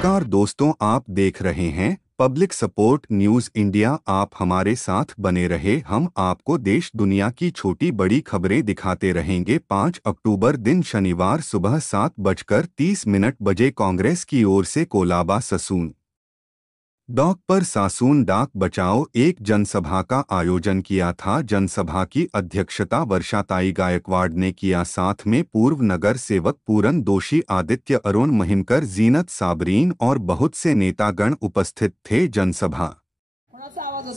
नमस्कार दोस्तों, आप देख रहे हैं पब्लिक सपोर्ट न्यूज इंडिया। आप हमारे साथ बने रहे, हम आपको देश दुनिया की छोटी बड़ी खबरें दिखाते रहेंगे। 5 अक्टूबर दिन शनिवार सुबह 7:30 बजे कांग्रेस की ओर से कोलाबा ससून डॉक पर सासून डाक बचाओ एक जनसभा का आयोजन किया था। जनसभा की अध्यक्षता वर्षाताई गायकवाड़ ने किया। साथ में पूर्व नगर सेवक पूरन दोषी, आदित्य अरुण महिमकर, जीनत साबरीन और बहुत से नेतागण उपस्थित थे। जनसभा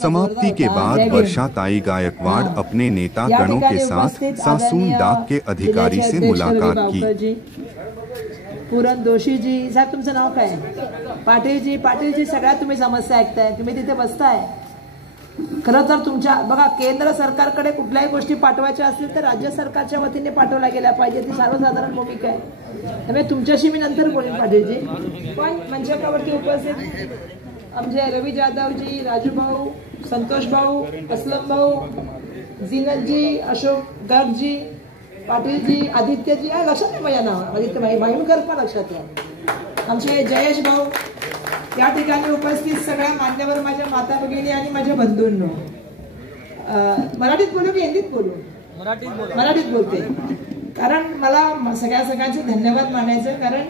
समाप्ति के बाद वर्षाताई गायकवाड़ अपने नेता गणों के साथ सासून डाक के अधिकारी से मुलाकात की। पूरन दोषी जी, साहेब तुमचं नाव काय? पाटील जी सगळ्यात तुम्ही समस्या ऐकताय, तुम्ही तिथे बसताय। खरं तर तुमच्या बघा, केंद्र सरकारकडे कुठल्याही गोष्टी पाठवायच्या असतील तर राज्य सरकारच्या वतीने पाठवल्या गेल्या पाहिजे, ती सर्वसाधारण भूमिका आहे। त्यामुळे तुमच्याशी मी नंतर बोलेन पाटीलजी। पण मंचकावरती उपस्थित आमचे रवी जाधवजी, राजू भाऊ, संतोष भाऊ, असलम भाऊ, जीनत जी, अशोक गर्ग जी, पाटील जी, आदित्य जी, लक्षात आहे माझ्या नाव आदित्य भाई महिमकर पण लक्षात आहे। आमचे जयेश भाऊ, या ठिकाणी उपस्थित सगळ्या मान्यवर, माझ्या माता भगिनी आणि माझ्या बंधूंनो, मराठीत बोलू की हिंदीत बोलू? मराठीत बोलते, कारण मला सगळ्यांचे धन्यवाद मानायचं। कारण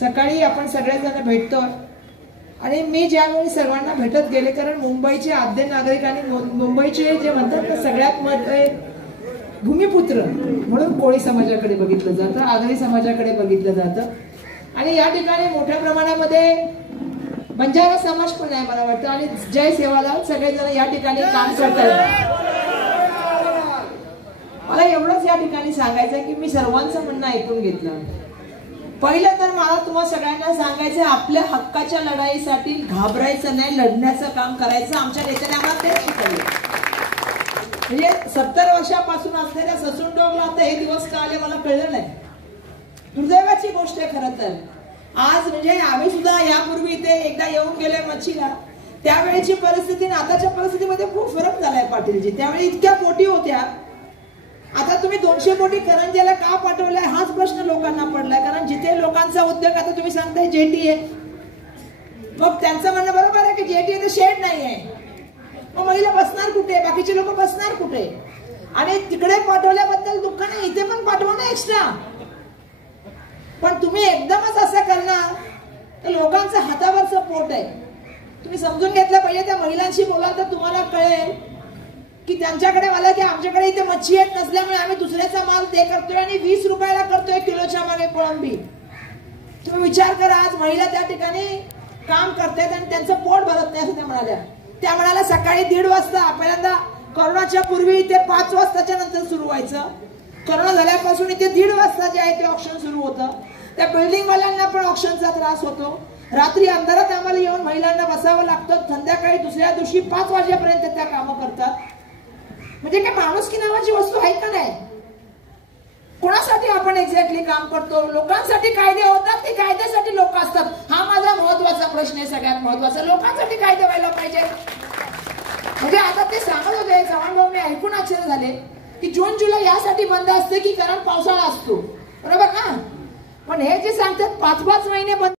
सकाळी आपण सगळेजण भेटतो आणि मी ज्यावेळी सर्वांना भेटत गेले, कारण मुंबईचे आद्य नागरिक आणि मुंबईचे जे म्हणतात ना सगळ्यात भूमिपुत्र म्हणून कोळी समाजाकडे बघितलं जातं, आगरी समाजाकडे बघितलं जातं। आणि या ठिकाणी मोठ्या प्रमाणामध्ये बंजारा समाज पण आहे मला वाटतं, आणि जय सेवालाल सगळेजण या ठिकाणी काम करतात। मला एवढंच या ठिकाणी सांगायचं की मी सर्वांचं म्हणणं ऐकून घेतलं। पहिलं तर मला तुम्हाला सगळ्यांना सांगायचं, आपल्या हक्काच्या लढाईसाठी घाबरायचं नाही, लढण्याचं काम करायचं। आमच्या नेत्याने आम्हाला तेच शिकवलं। म्हणजे 70 वर्षापासून असलेल्या ससून डॉगला आता हे दिवस का आले मला कळलं नाही। दुर्दैवाची गोष्ट आहे खरं तर। आज म्हणजे आम्ही सुद्धा यापूर्वी इथे एकदा येऊन गेले मच्छीला, त्यावेळेची परिस्थिती आणि आताच्या परिस्थितीमध्ये खूप फरक झालाय पाटीलजी। त्यावेळी इतक्या पोटी होत्या, आता तुम्ही 200 कोटी करंजेला का पाठवलाय हाच प्रश्न लोकांना पडलाय। कारण जिथे लोकांचा उद्योग, आता तुम्ही सांगताय जेटी आहे, मग त्यांचं म्हणणं बरोबर आहे की जेटी आहे तर शेड नाही आहे, मग महिला बसणार कुठे, बाकीचे लोक बसणार कुठे? आणि तिकडे पाठवल्याबद्दल दुःख नाही, इथे पण पाठवा ना एक्स्ट्रा। पण तुम्ही एकदमच असं करणार तर लोकांचं हातावरचं पोट आहे। तुम्ही समजून घेतलं पाहिजे। त्या महिलांशी बोला तर तुम्हाला कळेल की त्यांच्याकडे मला की आमच्याकडे इथे मच्छी येत नसल्यामुळे आम्ही दुसऱ्याचा माल ते करतोय आणि 20 रुपयाला करतोय किलोच्या मागे कोळंबी। तुम्ही विचार करा, आज महिला त्या ठिकाणी काम करतात आणि त्यांचं पोट भरत नाही असं त्या म्हणाल्या। त्या म्हणाला सकाळी 1:30 वाजता, पहिल्यांदा कोरोनाच्या पूर्वी इथे 5 वाजताच्या नंतर सुरू व्हायचं, कोरोना झाल्यापासून इथे 1:30 वाजता जे आहे ते ऑक्शन सुरू होतं। त्या बिल्डिंग वाल्यांना पण ऑक्शनचा त्रास होतो, रात्री अंधारात आम्हाला येऊन महिलांना बसावं लागतं, संध्याकाळी दुसऱ्या दिवशी 5 वाजेपर्यंत त्या कामं करतात। म्हणजे काय माणुसकी नावाची वस्तू आहे का नाही? कोणासाठी आपण एक्झॅक्टली काम करतो? लोकांसाठी कायदे होतात, ते कायद्यासाठी लोक असतात। हा माझा महत्वाचा प्रश्न आहे, सगळ्यात महत्वाचा। लोकांसाठी कायदे व्हायला पाहिजे। म्हणजे आता ते सांगत होते चव्हाण भाऊ, मी ऐकून आश्चर्य झाले की जून जुलै यासाठी बंद असते की कारण पावसाळा असतो, बरोबर ना? पण हे जे सांगतात 5-5 महिने बंद